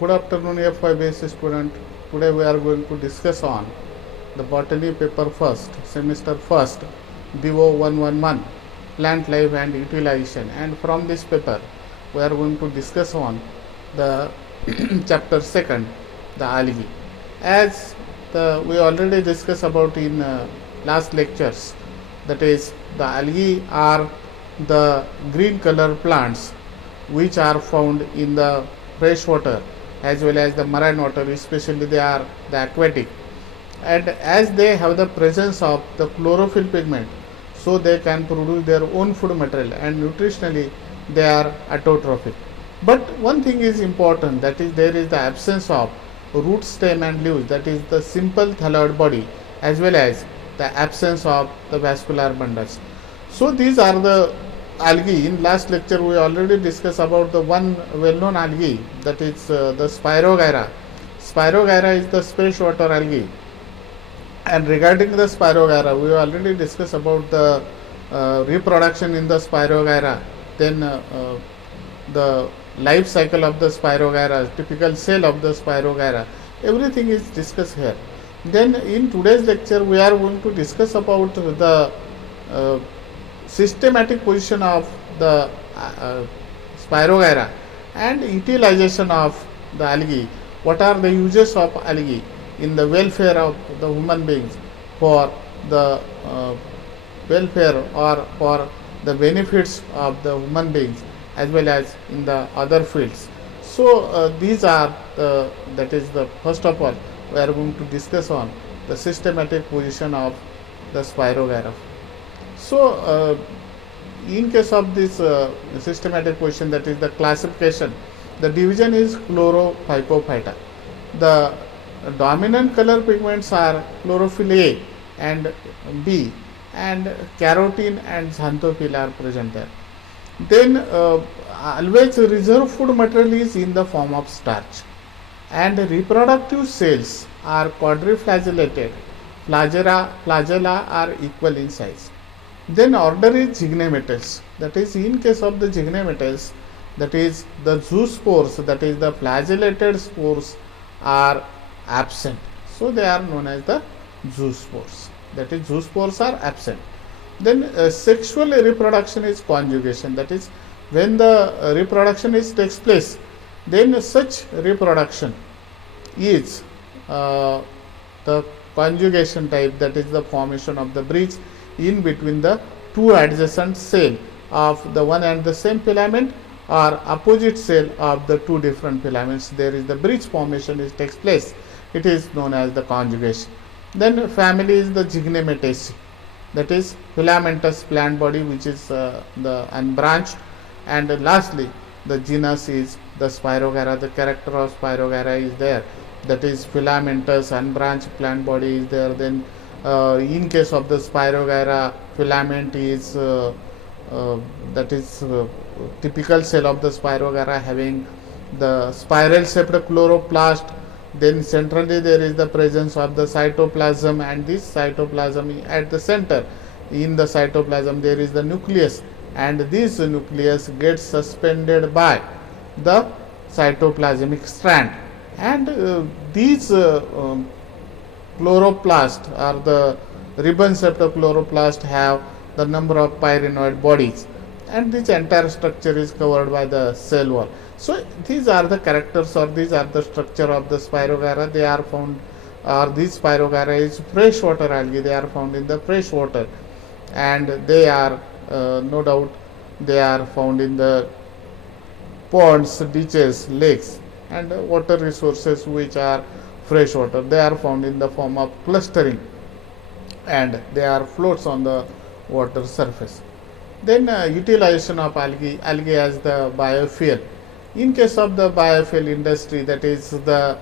Good afternoon, F5 student. Today we are going to discuss on the botany paper first, semester first, BO 111, plant life and utilization. And from this paper, we are going to discuss on the chapter second, the algae. As we already discussed about in last lectures, that is the algae are the green color plants which are found in the fresh water as well as the marine water, especially they are the aquatic, and as they have the presence of the chlorophyll pigment, so they can produce their own food material and nutritionally they are autotrophic. But one thing is important, that is there is the absence of root, stem and leaves, that is the simple thalloid body, as well as the absence of the vascular bundles. So these are the algae. In last lecture we already discussed about the one well known algae, that is the Spirogyra. Spirogyra is the freshwater algae, and regarding the Spirogyra we already discussed about the reproduction in the Spirogyra, then the life cycle of the Spirogyra, typical cell of the Spirogyra, everything is discussed here. Then in today's lecture we are going to discuss about the systematic position of the Spirogyra and utilization of the algae. What are the uses of algae in the welfare of the human beings, for the welfare or for the benefits of the human beings, as well as in the other fields. So these are that is the first of all we are going to discuss on the systematic position of the Spirogyra. So in case of this systematic position, that is the classification, the division is chlorophycophyta. The dominant color pigments are chlorophyll A and B, and carotene and xanthophyll are present there. Then always reserve food material is in the form of starch, and reproductive cells are quadriflagellated. Flagella are equal in size. Then order is Zygonometals. That is, in case of the Zygonometals, that is the zoospores, that is the flagellated spores are absent. So they are known as the zoospores. That is, zoospores are absent. Then sexual reproduction is conjugation. That is, when the reproduction takes place, then such reproduction is the conjugation type, that is the formation of the bridge in between the two adjacent cell of the one and the same filament, or opposite cell of the two different filaments. There is the bridge formation takes place. It is known as the conjugation. Then family is the Zygonometaceae, that is filamentous plant body which is the unbranched. And lastly the genus is the Spirogyra. The character of Spirogyra is there, that is filamentous unbranched plant body is there. Then in case of the Spirogyra, filament is that is typical cell of the Spirogyra having the spiral shaped chloroplast. Then centrally there is the presence of the cytoplasm, and this cytoplasm at the center, in the cytoplasm there is the nucleus, and this nucleus gets suspended by the cytoplasmic strand, and these chloroplast, or the ribbon shaped chloroplast, have the number of pyrenoid bodies, and this entire structure is covered by the cell wall. So these are the characters, or these are the structure of the Spirogyra. They are found, or this Spirogyra is freshwater algae. They are found in the fresh water, and they are no doubt they are found in the ponds, ditches, lakes, and water resources which are freshwater. They are found in the form of clustering, and they are floats on the water surface. Then utilization of algae as the biofuel. In case of the biofuel industry, that is the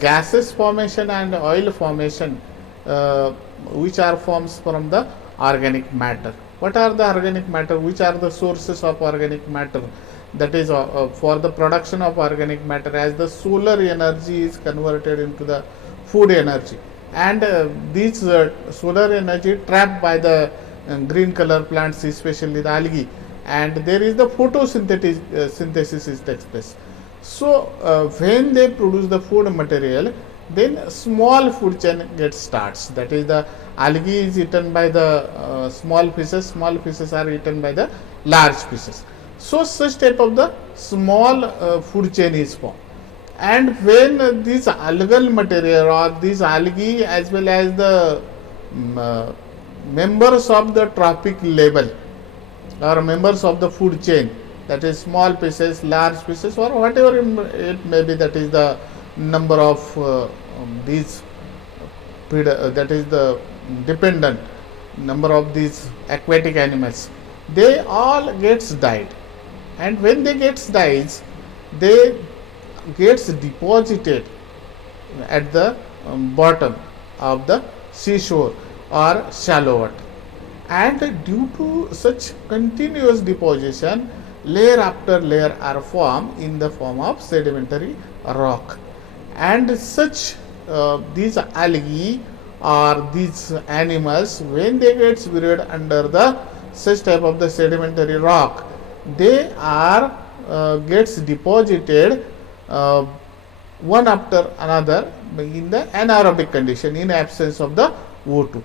gases formation and oil formation which are forms from the organic matter. What are the organic matter? Which are the sources of organic matter? That is for the production of organic matter, as the solar energy is converted into the food energy, and this solar energy trapped by the green color plants, especially the algae, and there is the photosynthesis synthesis takes place. So when they produce the food material, then small food chain gets starts. That is, the algae is eaten by the small fishes. Small fishes are eaten by the large fishes. So such type of the small food chain is formed. And when this algal material or this algae as well as the members of the trophic level or members of the food chain, that is small pieces, large pieces, or whatever it may be, that is the number of these that is the dependent number of these aquatic animals, they all gets died. And when they gets dies, they gets deposited at the bottom of the seashore or shallow water. And due to such continuous deposition, layer after layer are formed in the form of sedimentary rock. And such these algae or these animals, when they get buried under the such type of the sedimentary rock, they are gets deposited one after another in the anaerobic condition, in absence of the O2.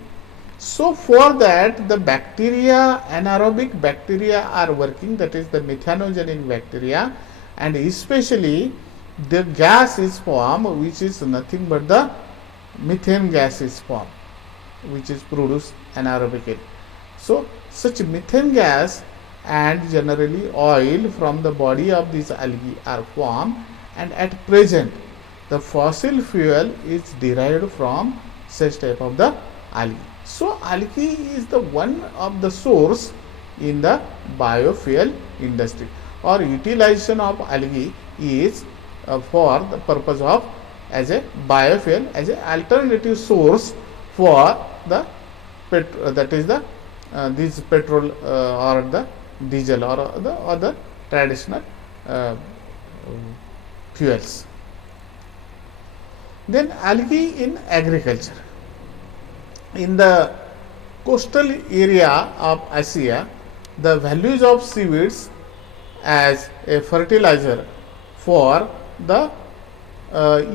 So for that, the bacteria, anaerobic bacteria are working, that is the methanogenic bacteria, and especially the gas is formed, which is nothing but the methane gas is formed, which is produced anaerobically. So such methane gas and generally oil from the body of these algae are formed, and at present the fossil fuel is derived from such type of the algae. So algae is the one of the source in the biofuel industry, or utilization of algae is for the purpose of as a biofuel, as an alternative source for the that is the this petrol or the diesel or the other traditional fuels. Then algae in agriculture. In the coastal area of Asia, the values of seaweeds as a fertilizer for the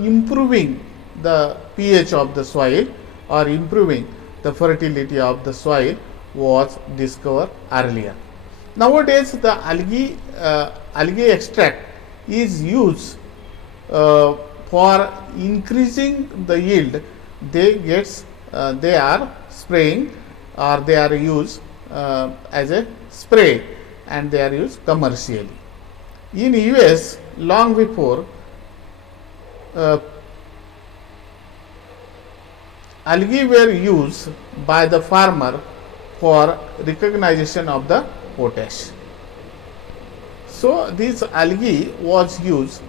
improving the pH of the soil or improving the fertility of the soil was discovered earlier. Nowadays, the algae extract is used for increasing the yield. They are spraying, or they are used as a spray, and they are used commercially. In US, long before algae were used by the farmer for recognition of the potash. So this algae was used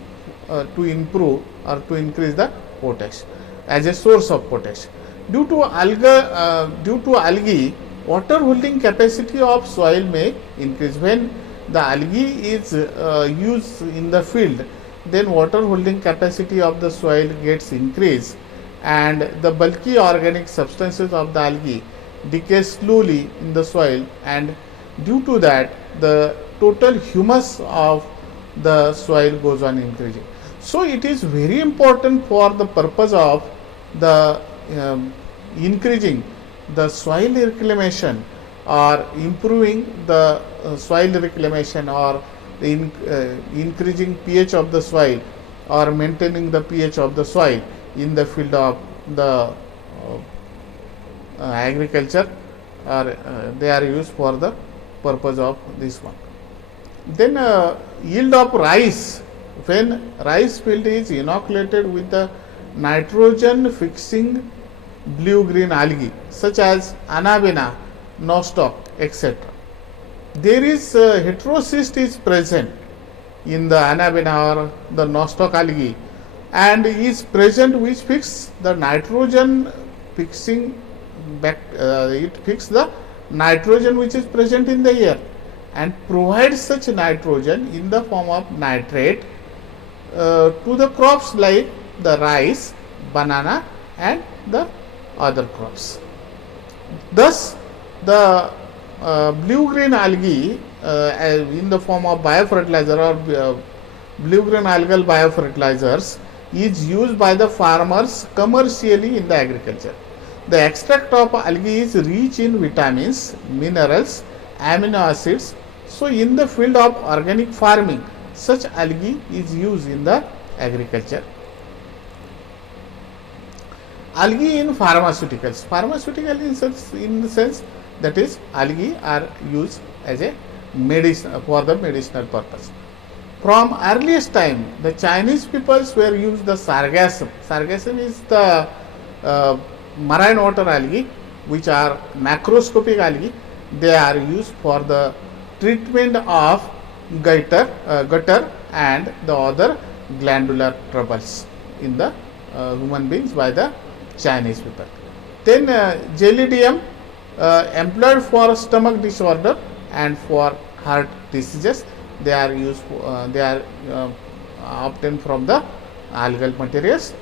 to improve or to increase the potash as a source of potash. Due to algae, water holding capacity of soil may increase. When the algae is used in the field, then water holding capacity of the soil gets increased, and the bulky organic substances of the algae decay slowly in the soil, and due to that the total humus of the soil goes on increasing. So it is very important for the purpose of the increasing the soil reclamation, or improving the soil reclamation, or the increasing pH of the soil, or maintaining the pH of the soil in the field of the agriculture, or they are used for the purpose of this one. Then yield of rice. When rice field is inoculated with the nitrogen fixing blue green algae such as Anabaena, nostoc, etc., there is heterocyst is present in the Anabaena or the nostoc algae, and is present which fix the nitrogen fixing it fix the nitrogen which is present in the air, and provides such nitrogen in the form of nitrate to the crops like the rice, banana, and the other crops. Thus, the blue green algae in the form of biofertilizer or blue-green algal biofertilizers is used by the farmers commercially in the agriculture. The extract of algae is rich in vitamins, minerals, amino acids. So, in the field of organic farming, such algae is used in the agriculture. Algae in pharmaceuticals. Pharmaceutical in the sense that is algae are used as a medicine for the medicinal purpose. From earliest time, the Chinese peoples were used the sargassum. Sargassum is the marine water algae, which are macroscopic algae. They are used for the treatment of gutter and the other glandular troubles in the human beings by the Chinese people. Then Gelidium employed for stomach disorder and for heart diseases. They are used. They are obtained from the algal materials.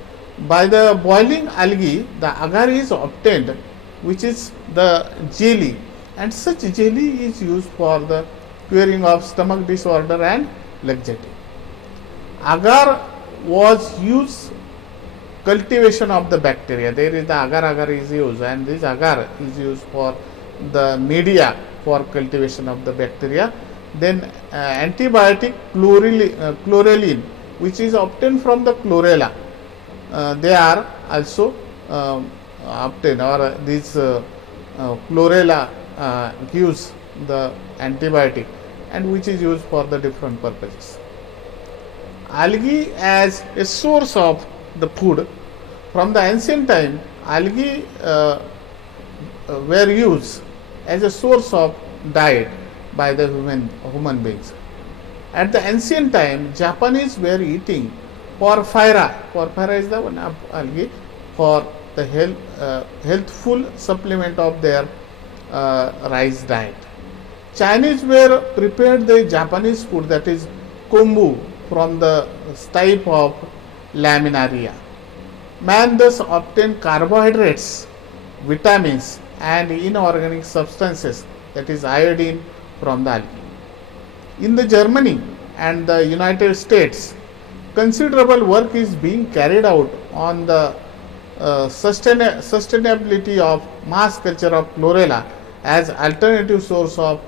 By the boiling algae, the agar is obtained, which is the jelly, and such jelly is used for the curing of stomach disorder and laxity. Agar was used cultivation of the bacteria. There is the agar is used, and this agar is used for the media for cultivation of the bacteria. Then antibiotic chlorelin, which is obtained from the chlorella. They are also obtained, or this chlorella gives the antibiotic, and which is used for the different purposes. Algae as a source of the food. From the ancient time, algae were used as a source of diet by the human beings. At the ancient time, Japanese were eating porphyra. Porphyra is the one algae for the healthful supplement of their rice diet. Chinese were prepared the Japanese food, that is kombu, from the stipe of laminaria. Man thus obtained carbohydrates, vitamins and inorganic substances, that is iodine, from the algae. In the Germany and the United States, considerable work is being carried out on the sustainability of mass culture of chlorella as alternative source of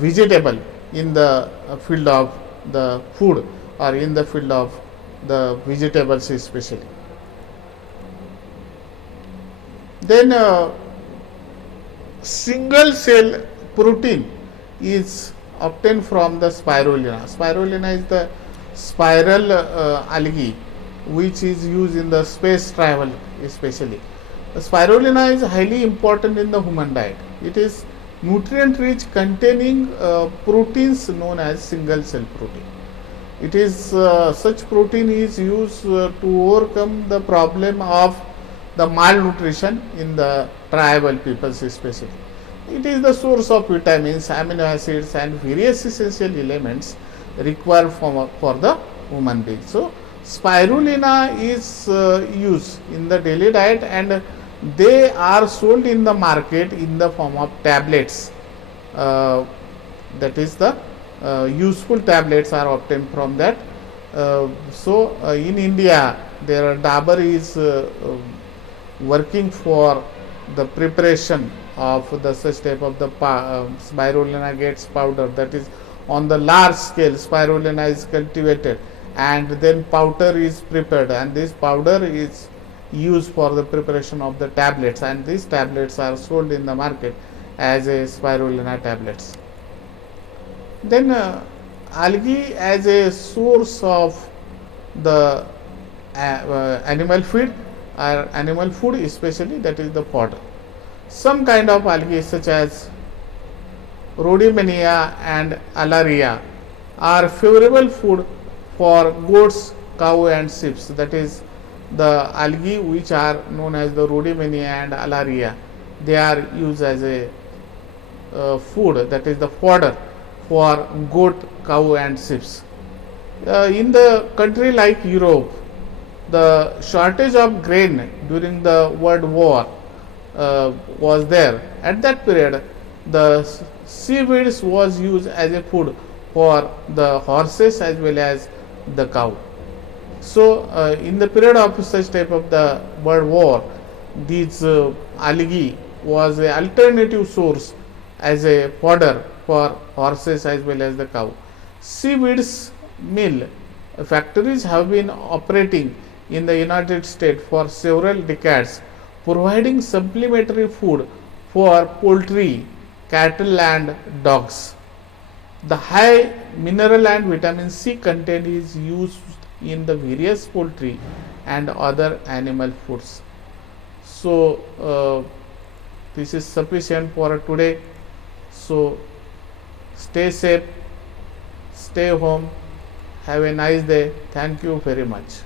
vegetable in the field of the food, or in the field of the vegetables especially. Then single cell protein is obtained from the spirulina. Spirulina is the spiral algae which is used in the space travel especially. The spirulina is highly important in the human diet. It is nutrient rich, containing proteins known as single cell protein. It is such protein is used to overcome the problem of the malnutrition in the tribal peoples especially. It is the source of vitamins, amino acids and various essential elements required for the human being. So, spirulina is used in the daily diet, and they are sold in the market in the form of tablets. That is the useful tablets are obtained from that. In India, there Dabur is working for the preparation of the such type of the spirulina gets powder, that is on the large scale spirulina is cultivated and then powder is prepared, and this powder is used for the preparation of the tablets, and these tablets are sold in the market as a spirulina tablets. Then algae as a source of the animal feed or animal food especially, that is the fodder. Some kind of algae such as Rhodymenia and Alaria are favorable food for goats, cow and sheep. That is the algae which are known as the Rhodymenia and Alaria. They are used as a food, that is the fodder for goat, cow and sheep. In the country like Europe, the shortage of grain during the World War was there. At that period, the seaweeds was used as a food for the horses as well as the cow. So, in the period of such type of the World War, these algae was a alternative source as a fodder for horses as well as the cow. Seaweeds mill factories have been operating in the United States for several decades, providing supplementary food for poultry, cattle, and dogs. The high mineral and vitamin C content is used in the various poultry and other animal foods. So, this is sufficient for today. So, stay safe, stay home, have a nice day. Thank you very much.